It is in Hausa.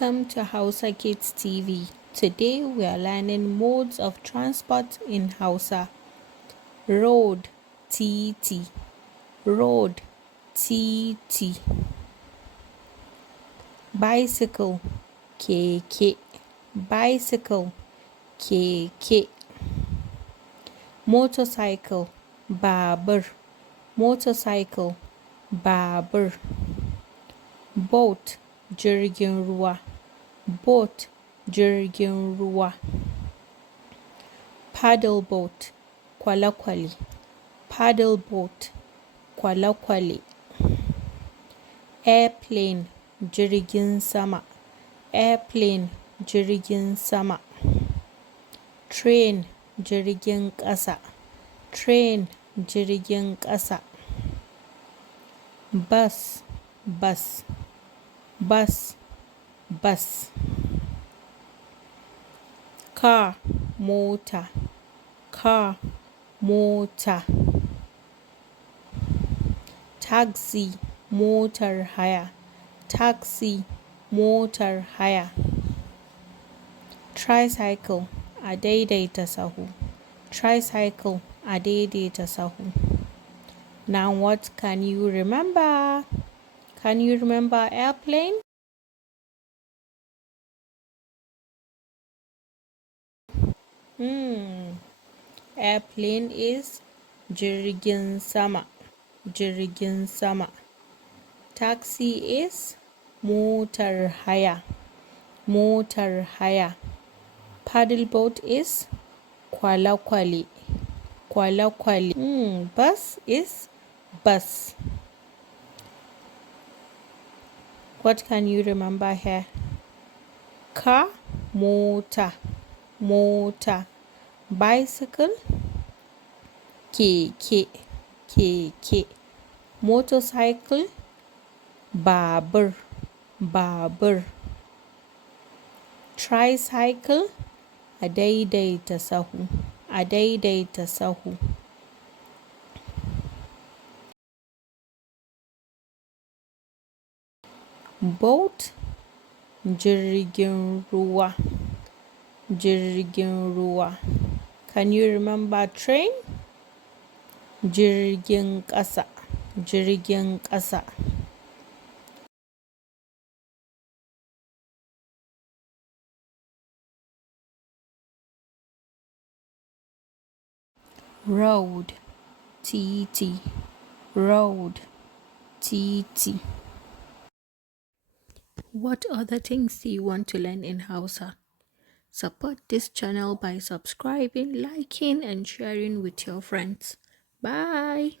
Welcome to Hausa Kids TV. Today we are learning modes of transport in Hausa. Road, TT. Road, TT. Bicycle, keke. Bicycle, keke. Motorcycle, babur. Motorcycle, babur. Boat, jirgin ruwa. Boat, jirgin ruwa. Paddle boat, kwale-kwale. Paddle boat, kwale-kwale. Airplane, jirgin sama. Airplane, jirgin sama. Train, jirgin ƙasa. Train, jirgin ƙasa. Bus, bus. Bus, bus. Car, mota. Car, mota. Taxi, motar haya. Taxi, motar haya. Tricycle, a daidaita sahu. Tricycle, a daidaita sahu. Now what can you remember? Can you remember airplane? Airplane is jirgin sama. Jirgin sama. Taxi is motar haya. Motar haya. Paddle boat is kwale-kwale. Kwale-kwale. Bus is bus. What can you remember here? Car, mota. Mota. Bicycle, keke. Keke. Motorcycle, babur. Babur. Tricycle, a daidaita sahu. A daidaita sahu. Boat, jirgin ruwa. Jirgin ruwa. Can you remember train? Jirgin ƙasa. Jirgin ƙasa. Road, TT. Road, TT. What other things do you want to learn in Hausa? Support this channel by subscribing, liking, and sharing with your friends. Bye.